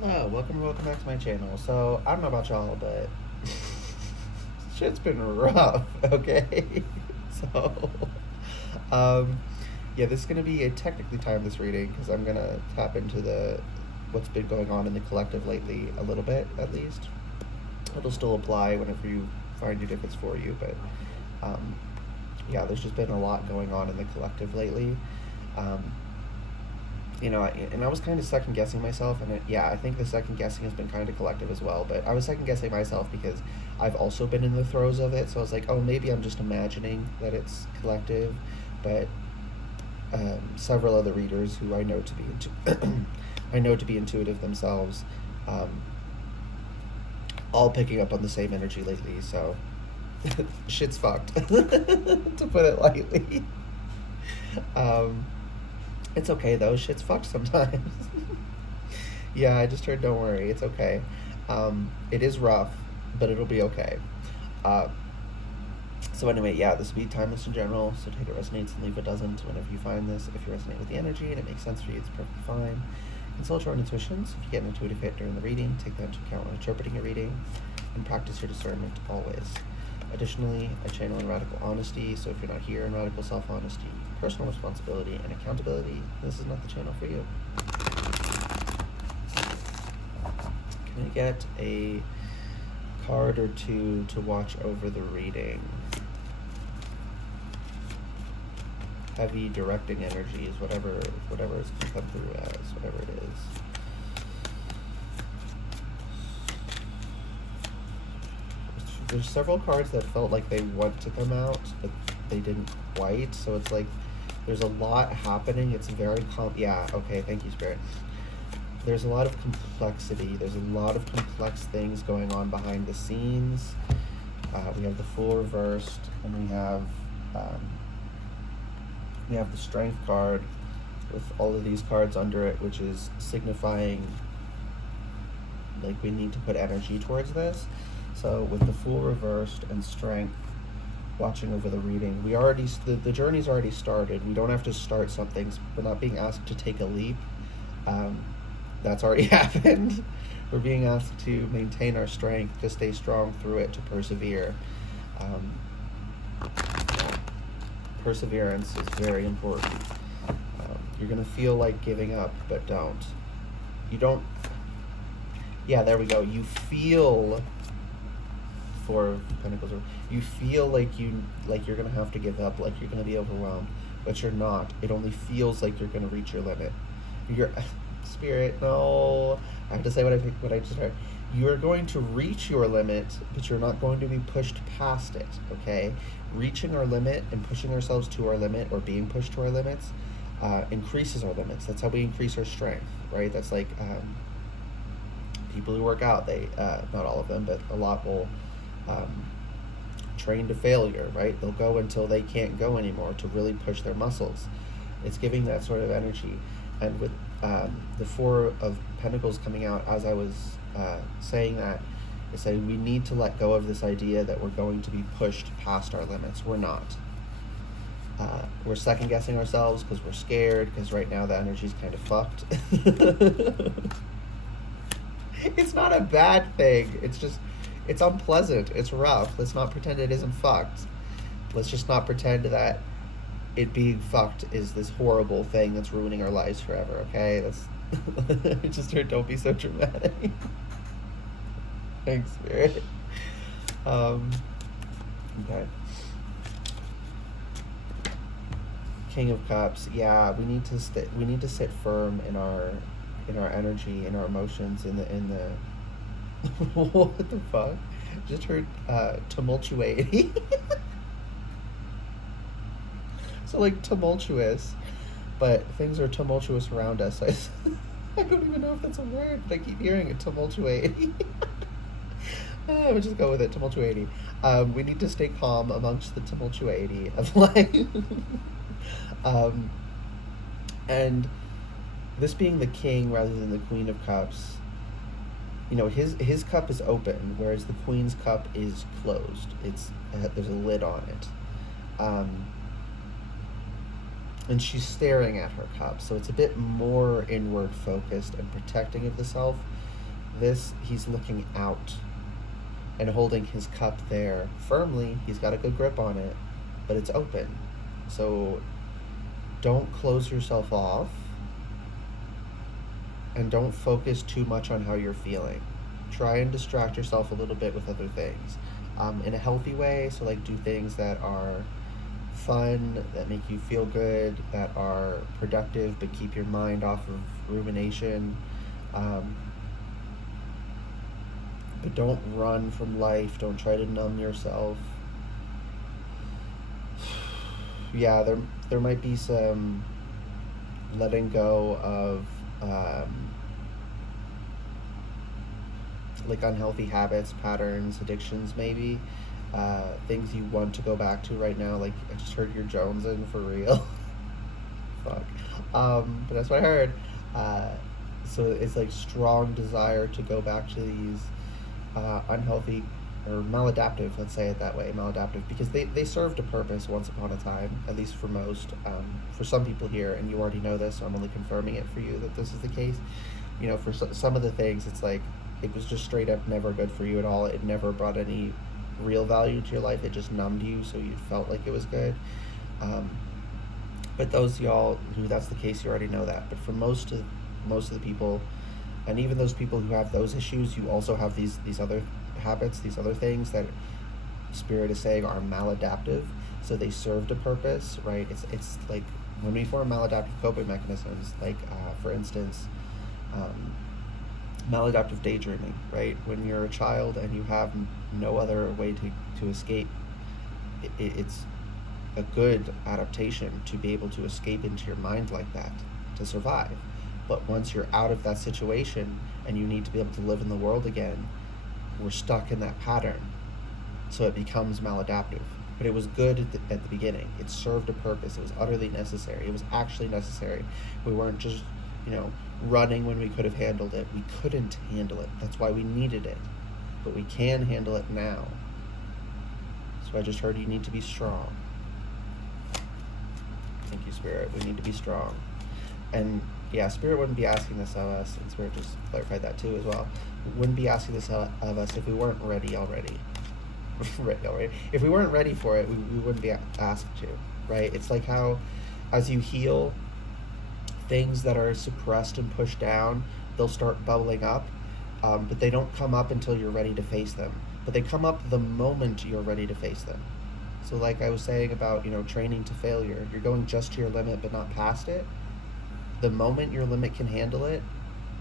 Hello, welcome back to my channel. So, I don't know about y'all, but shit's been rough, okay? So, um, yeah, this is gonna be a technically timeless reading because I'm gonna tap into the what's been going on in the collective lately a little bit, at least. It'll still apply whenever you find it if it's for you, but um, yeah, there's just been a lot going on in the collective lately. Um, and I was kind of second guessing myself, and yeah, I think the second guessing has been kind of collective as well. But I was second guessing myself because I've also been in the throes of it, so I was like, oh, maybe I'm just imagining that it's collective. But several other readers who I know to be I know to be intuitive themselves, um, all picking up on the same energy lately. So shit's fucked, to put it lightly. Um, it's okay though. Shit's fucked sometimes. Yeah, I just heard. Don't worry, it's okay. It is rough, but it'll be okay. Uh, so anyway, yeah, this will be timeless in general. So take it resonates and leave it doesn't. Whenever you find this, if you resonate with the energy and it makes sense for you, it's perfectly fine. Consult your own intuitions. If you get an intuitive hit during the reading, take that into account when interpreting your reading, and practice your discernment always. Additionally, I channel in radical honesty. So if you're not here in radical self-honesty, personal responsibility, and accountability, this is not the channel for you. Can I get a card or two to watch over the reading? Heavy directing energies, whatever it's gonna come through as, whatever it is. There's several cards that felt like they want to come out, but they didn't quite. So it's like there's a lot happening. It's very yeah. Okay, thank you, Spirit. There's a lot of complexity. There's a lot of complex things going on behind the scenes. We have the Fool reversed, and we have the Strength card with all of these cards under it, which is signifying like we need to put energy towards this. So with the Fool reversed and Strength watching over the reading, the journey's already started. We don't have to start something. We're not being asked to take a leap. That's already happened. We're being asked to maintain our strength, to stay strong through it, to persevere. Um, Perseverance is very important. You're going to feel like giving up, but don't. You don't. Yeah, there we go. You feel, Four of Pentacles, you feel like you're going to have to give up, like you're going to be overwhelmed, but you're not. It only feels like you're going to reach your limit. You're Spirit, no. I have to say what I just heard. You are going to reach your limit, but you're not going to be pushed past it, okay? Reaching our limit and pushing ourselves to our limit, or being pushed to our limits, increases our limits. That's how we increase our strength, right? That's like people who work out, they, not all of them, but a lot will train to failure, right? They'll go until they can't go anymore to really push their muscles. It's giving that sort of energy. And with the Four of Pentacles coming out, as I was saying that, I said we need to let go of this idea that we're going to be pushed past our limits. We're not. We're second guessing ourselves because we're scared, because right now the energy's kind of fucked. It's not a bad thing. It's unpleasant. It's rough. Let's not pretend it isn't fucked. Let's just not pretend that it being fucked is this horrible thing that's ruining our lives forever, okay? That's just heard, don't be so dramatic. Thanks, Spirit. Okay. King of Cups. Yeah, we need to sit firm in our energy, in our emotions, in the what the fuck? Just heard tumultuating. So like tumultuous, but things are tumultuous around us. I don't even know if that's a word, but I keep hearing it, tumultuating. We'll just go with it, tumultuating. We need to stay calm amongst the tumultuating of life. um, and this being the King rather than the Queen of Cups, his cup is open, whereas the Queen's cup is closed. There's a lid on it. And she's staring at her cup, so it's a bit more inward focused and protecting of the self. This, he's looking out and holding his cup there firmly. He's got a good grip on it, but it's open. So don't close yourself off, and don't focus too much on how you're feeling. Try and distract yourself a little bit with other things, in a healthy way. So, like, do things that are fun, that make you feel good, that are productive, but keep your mind off of rumination. Um, but don't run from life. Don't try to numb yourself. Yeah, there might be some letting go of, like, unhealthy habits, patterns, addictions, maybe, things you want to go back to right now. Like, I just heard you're jonesing for real. Fuck. But that's what I heard. Uh, so it's like strong desire to go back to these, unhealthy or maladaptive, let's say it that way, maladaptive, because they served a purpose once upon a time, at least for most. For some people here, and you already know this, so I'm only confirming it for you that this is the case. For some of the things, it's like it was just straight up never good for you at all. It never brought any real value to your life. It just numbed you, so you felt like it was good. Um, but those y'all who that's the case, you already know that. But for most of the people, and even those people who have those issues, you also have these other habits, these other things that spirit is saying are maladaptive. So they served a purpose, right? It's like when we form maladaptive coping mechanisms, like, for instance, maladaptive daydreaming, right? When you're a child and you have no other way to escape, it's a good adaptation to be able to escape into your mind like that, to survive. But once you're out of that situation and you need to be able to live in the world again, we're stuck in that pattern. So it becomes maladaptive. But it was good at the beginning. It served a purpose. It was utterly necessary. It was actually necessary. We weren't just, running when we could have handled it. We couldn't handle it. That's why we needed it. But we can handle it now. So I just heard you need to be strong. Thank you, Spirit. We need to be strong. And yeah, Spirit wouldn't be asking this of us, and Spirit just clarified that too as well. Wouldn't be asking this of us if we weren't ready already. If we weren't ready for it, we wouldn't be asked to, right? It's like how, as you heal, things that are suppressed and pushed down, they'll start bubbling up, but they don't come up until you're ready to face them. But they come up the moment you're ready to face them. So like I was saying about, training to failure, you're going just to your limit but not past it. The moment your limit can handle it,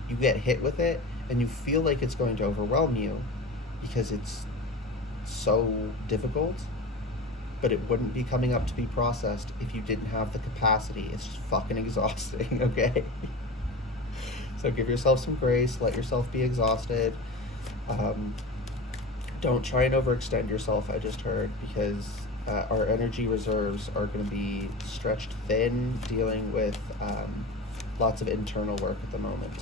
you get hit with it, and you feel like it's going to overwhelm you because it's so difficult, but it wouldn't be coming up to be processed if you didn't have the capacity. It's just fucking exhausting, okay? So give yourself some grace, let yourself be exhausted. Don't try and overextend yourself, I just heard, because our energy reserves are going to be stretched thin dealing with lots of internal work at the moment.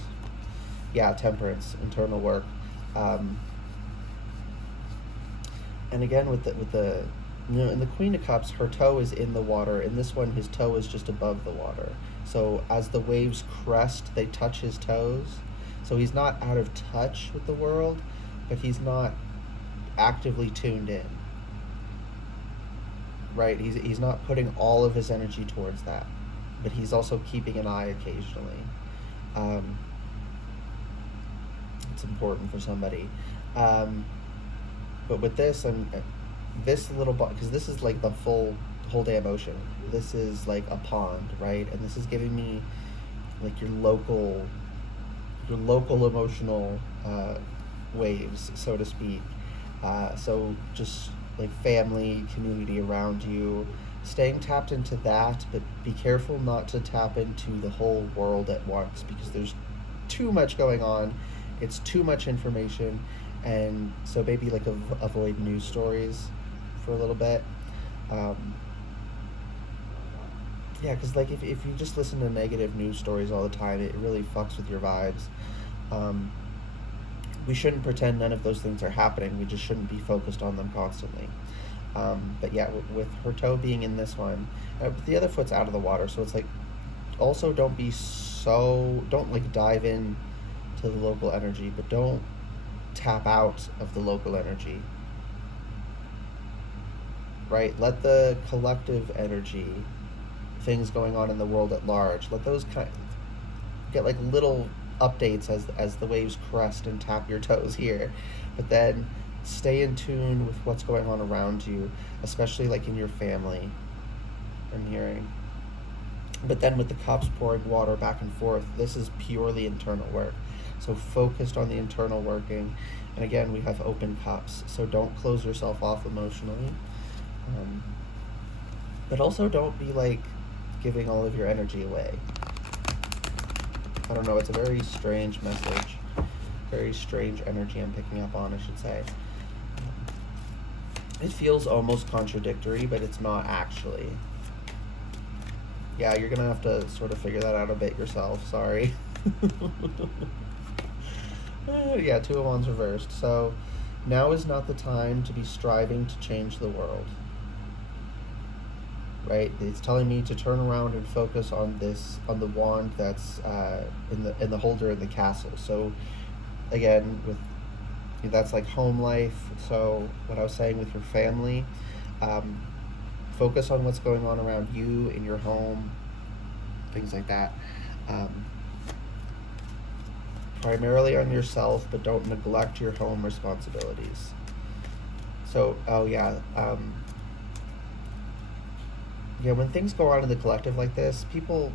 Yeah, temperance, internal work. And again, with the in the Queen of Cups, her toe is in the water. In this one, his toe is just above the water. So as the waves crest, they touch his toes. So he's not out of touch with the world, but he's not actively tuned in. Right? He's not putting all of his energy towards that, but he's also keeping an eye occasionally. It's important for somebody. But with this, this little because this is like the whole damn ocean. This is like a pond, right? And this is giving me like your local emotional waves, so to speak. So just like family, community around you, staying tapped into that, but be careful not to tap into the whole world at once, because there's too much going on. It's too much information. And so maybe like avoid news stories for a little bit. Yeah, because like if you just listen to negative news stories all the time, it really fucks with your vibes. We shouldn't pretend none of those things are happening. We just shouldn't be focused on them constantly. But yeah, with her toe being in this one, the other foot's out of the water, so it's like, also don't like dive in to the local energy, but don't tap out of the local energy, right? Let the collective energy, things going on in the world at large, let those kind of get like little updates as the waves crest and tap your toes here, but then stay in tune with what's going on around you, especially like in your family. I'm hearing. But then with the cups pouring water back and forth, this is purely internal work. So focused on the internal working. And again, we have open cups. So don't close yourself off emotionally. But also don't be like giving all of your energy away. I don't know, it's a very strange message. Very strange energy I'm picking up on, I should say. It feels almost contradictory, but it's not actually. Yeah, you're gonna have to sort of figure that out a bit yourself. Sorry. Yeah, Two of Wands reversed. So now is not the time to be striving to change the world. Right? It's telling me to turn around and focus on this, on the wand that's in the holder in the castle. So again, with that's like home life. So what I was saying with your family. Focus on what's going on around you in your home, things like that. Primarily on yourself, but don't neglect your home responsibilities. So, when things go on in the collective like this, people,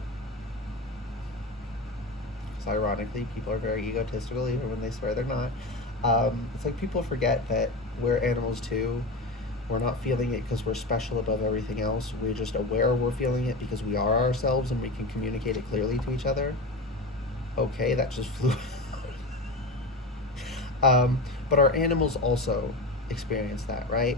because ironically, people are very egotistical even when they swear they're not. It's like people forget that we're animals too. We're not feeling it because we're special above everything else. We're just aware we're feeling it because we are ourselves and we can communicate it clearly to each other. Okay, that just flew out. But our animals also experience that, right?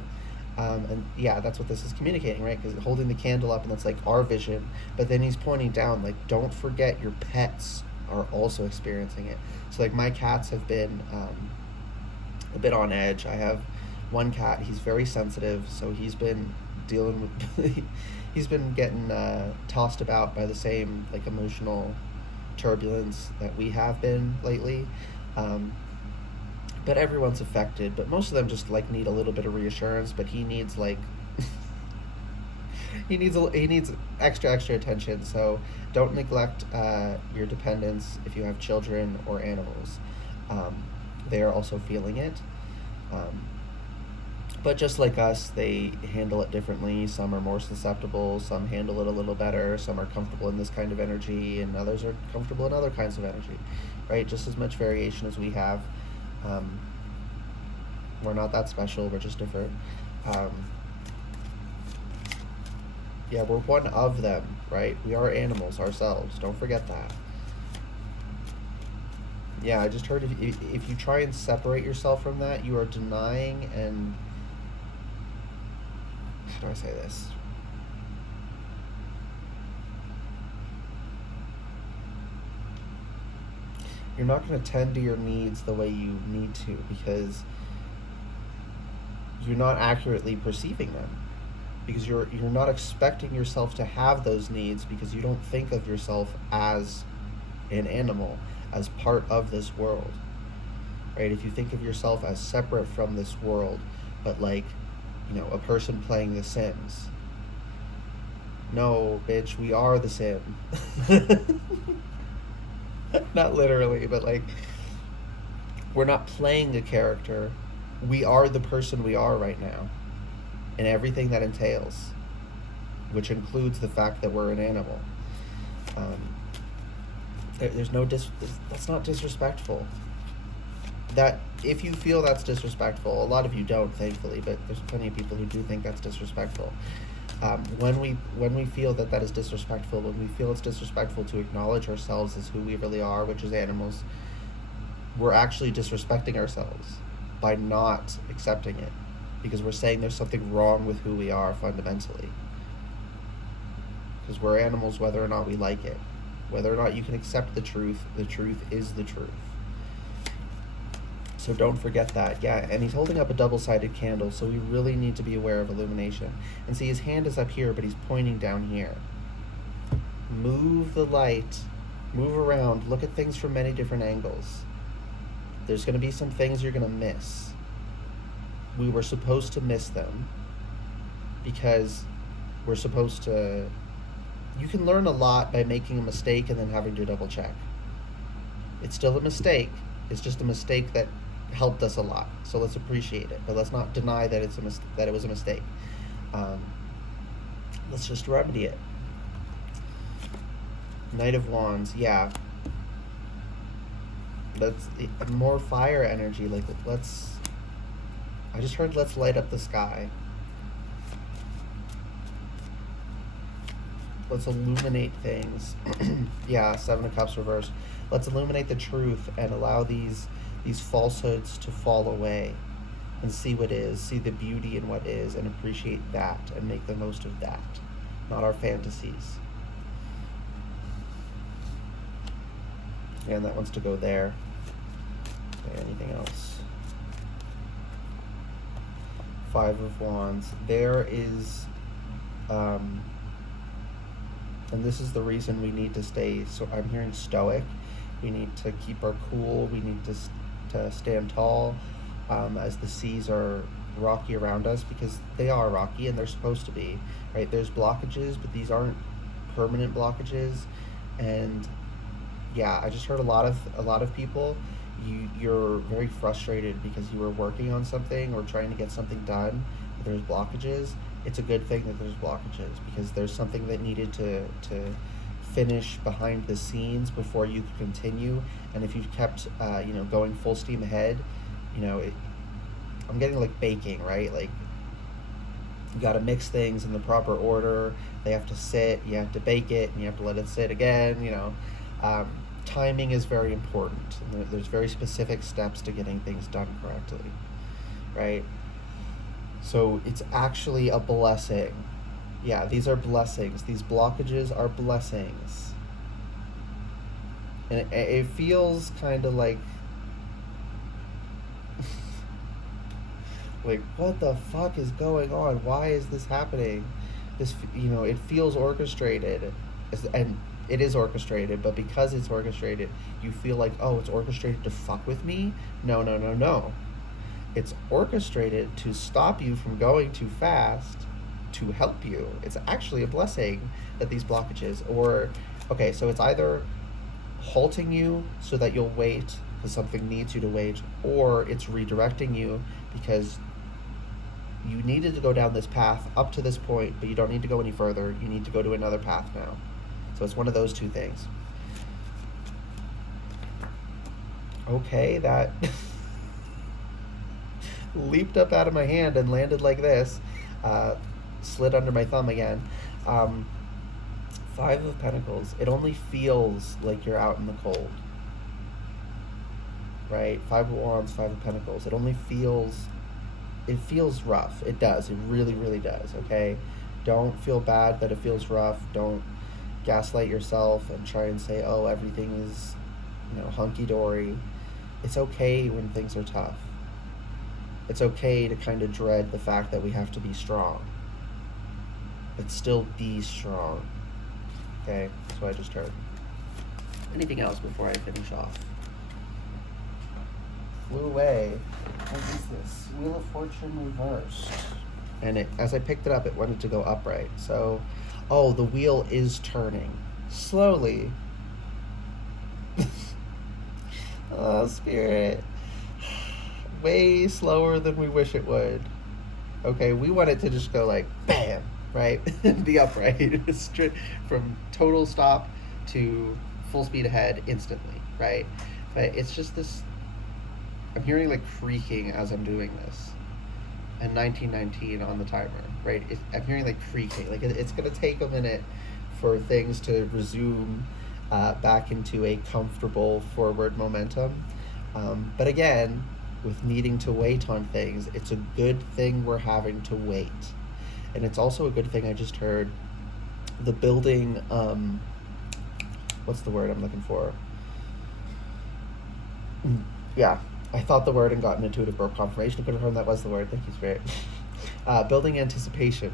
And yeah, that's what this is communicating, right? Because holding the candle up and that's like our vision. But then he's pointing down, like, don't forget your pets are also experiencing it. So like my cats have been a bit on edge. I have one cat, he's very sensitive, so he's been dealing with he's been getting tossed about by the same like emotional turbulence that we have been lately. But everyone's affected, but most of them just like need a little bit of reassurance, but he needs like he needs extra attention. So don't neglect your dependents if you have children or animals. They are also feeling it. But just like us, they handle it differently. Some are more susceptible, some handle it a little better, some are comfortable in this kind of energy, and others are comfortable in other kinds of energy, right? Just as much variation as we have. We're not that special, we're just different. We're one of them, right? We are animals ourselves, don't forget that. Yeah, I just heard if you try and separate yourself from that, you are denying and... How do I say this? You're not going to tend to your needs the way you need to because you're not accurately perceiving them. Because you're not expecting yourself to have those needs because you don't think of yourself as an animal, as part of this world. Right? If you think of yourself as separate from this world, but like, a person playing The Sims. No, bitch, we are the Sim. Not literally, but like, we're not playing a character. We are the person we are right now. And everything that entails. Which includes the fact that we're an animal. There's no that's not disrespectful. That if you feel that's disrespectful, a lot of you don't, thankfully, but there's plenty of people who do think that's disrespectful. When we feel that is disrespectful, when we feel it's disrespectful to acknowledge ourselves as who we really are, which is animals, we're actually disrespecting ourselves by not accepting it, because we're saying there's something wrong with who we are fundamentally. Because we're animals whether or not we like it. Whether or not you can accept the truth is the truth. So don't forget that. Yeah, and he's holding up a double-sided candle, so we really need to be aware of illumination. And see, his hand is up here, but he's pointing down here. Move the light Move around, look at things from many different angles. There's going to be some things you're going to miss. We were supposed to miss them because we're supposed to. You can learn a lot by making a mistake and then having to double check. It's still a mistake. It's just a mistake that helped us a lot. So let's appreciate it, but let's not deny that that it was a mistake. Let's just remedy it. Knight of Wands, yeah. Let's more fire energy. Like let's. I just heard let's light up the sky. Let's illuminate things. Yeah, Seven of Cups reversed. Let's illuminate the truth and allow these falsehoods to fall away and see what is, see the beauty in what is, and appreciate that and make the most of that, not our fantasies. And that wants to go there. Okay, anything else? Five of Wands. There is, and this is the reason we need to stay, so I'm hearing stoic. We need to keep our cool. We need to stand tall as the seas are rocky around us, because they are rocky and they're supposed to be, right? There's blockages, but these aren't permanent blockages. And yeah, I just heard a lot of people, you're very frustrated because you were working on something or trying to get something done, but there's blockages. It's a good thing that there's blockages, because there's something that needed to finish behind the scenes before you could continue. And if you kept going full steam ahead, I'm getting like baking, right? Like you got to mix things in the proper order. They have to sit, you have to bake it, and you have to let it sit again. Timing is very important, and there's very specific steps to getting things done correctly, right? So it's actually a blessing. Yeah, these are blessings. These blockages are blessings. And it feels kind of like like, what the fuck is going on? Why is this happening? It feels orchestrated. And it is orchestrated, but because it's orchestrated, you feel like, oh, it's orchestrated to fuck with me? No. It's orchestrated to stop you from going too fast, to help you. It's actually a blessing that these blockages, so it's either halting you so that you'll wait because something needs you to wait, or it's redirecting you because you needed to go down this path up to this point, but you don't need to go any further. You need to go to another path now. So it's one of those two things. Okay, that leaped up out of my hand and landed like this. Slid under my thumb again. Five of Pentacles. It only feels like you're out in the cold. Right? Five of Wands, Five of Pentacles. It feels rough. It does. It really, really does. Okay? Don't feel bad that it feels rough. Don't gaslight yourself and try and say, oh, everything is, hunky-dory. It's okay when things are tough. It's okay to kind of dread the fact that we have to be strong. But still be strong. Okay? That's what I just heard. Anything else before I finish off? Flew away. What is this? Wheel of Fortune reversed. And as I picked it up, it wanted to go upright. So, the wheel is turning. Slowly. Oh, Spirit. Way slower than we wish it would. Okay, we want it to just go like, bam, right? Be upright. Straight from total stop to full speed ahead instantly, right? But it's just this, I'm hearing like creaking as I'm doing this. And 1919 on the timer, right? I'm hearing like creaking. Like it's going to take a minute for things to resume back into a comfortable forward momentum. But again, with needing to wait on things, it's a good thing we're having to wait. And it's also a good thing I just heard the building, what's the word I'm looking for? Yeah, I thought the word and got an intuitive burp confirmation. Could have heard that was the word. Thank you, Spirit. Building anticipation.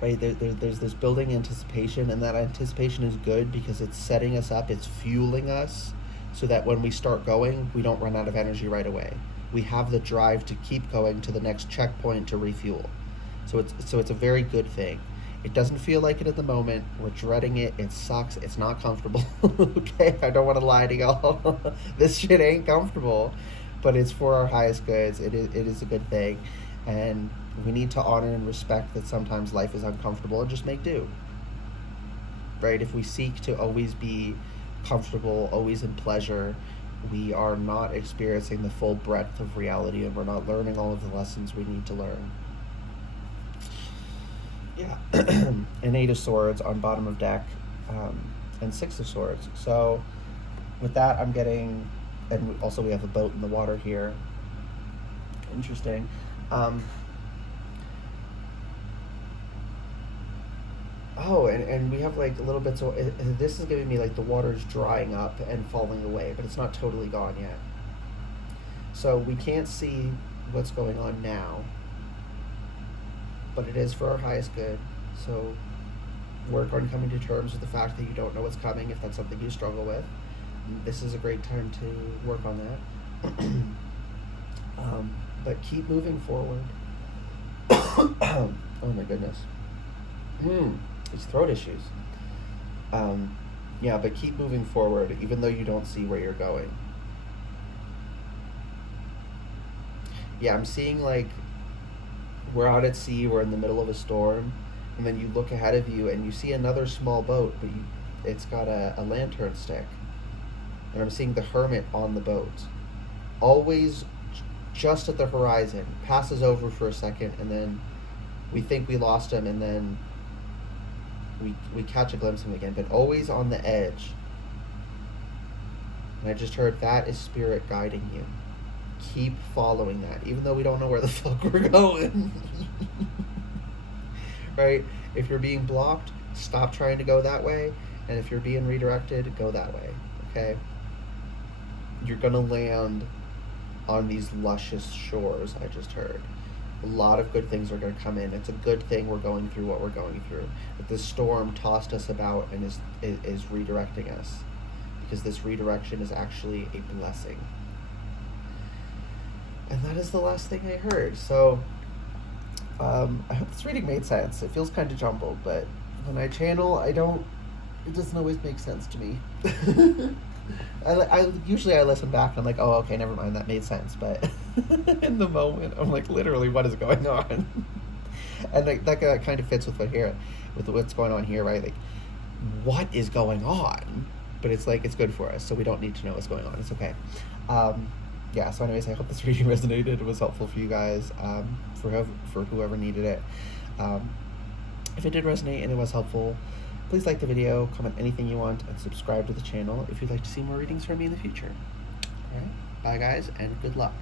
right? There's this building anticipation, and that anticipation is good because it's setting us up, it's fueling us, so that when we start going, we don't run out of energy right away. We have the drive to keep going to the next checkpoint to refuel. So it's a very good thing. It doesn't feel like it at the moment. We're dreading it. It sucks. It's not comfortable. Okay, I don't want to lie to y'all. This shit ain't comfortable, but it's for our highest goods. It is a good thing, and we need to honor and respect that sometimes life is uncomfortable and just make do. Right? If we seek to always be comfortable, always in pleasure, we are not experiencing the full breadth of reality, and we're not learning all of the lessons we need to learn. Yeah. An 8 of Swords on bottom of deck, and 6 of Swords. So with that, I'm getting, and also we have a boat in the water here. Interesting. Oh, and we have like a little bit, so this is giving me like the water's drying up and falling away, but it's not totally gone yet. So we can't see what's going on now, but it is for our highest good. So work on coming to terms with the fact that you don't know what's coming if that's something you struggle with. This is a great time to work on that. But keep moving forward. Oh my goodness. It's throat issues. Yeah, but keep moving forward even though you don't see where you're going. Yeah, I'm seeing like we're out at sea, we're in the middle of a storm, and then you look ahead of you and you see another small boat, but it's got a lantern stick. And I'm seeing the hermit on the boat. Always just at the horizon, passes over for a second, and then we think we lost him, and then we catch a glimpse of him again, but always on the edge. And I just heard that is spirit guiding you. Keep following that, even though we don't know where the fuck we're going. Right? If you're being blocked, stop trying to go that way, and if you're being redirected, go that way. Okay? You're gonna land on these luscious shores, I just heard. A lot of good things are going to come in. It's a good thing we're going through what we're going through. That this storm tossed us about and is redirecting us, because this redirection is actually a blessing. And that is the last thing I heard. So I hope this reading made sense. It feels kind of jumbled, but when I channel, it doesn't always make sense to me. I usually listen back and I'm like, oh, okay, never mind, that made sense. But in the moment, I'm like, literally, what is going on? And like that kind of fits with what's going on here, right? Like, what is going on? But it's like, it's good for us, so we don't need to know what's going on. It's okay. Yeah. So, anyways, I hope this reading resonated. It was helpful for you guys, for whoever needed it. If it did resonate and it was helpful, please like the video, comment anything you want, and subscribe to the channel if you'd like to see more readings from me in the future. Alright, bye guys, and good luck.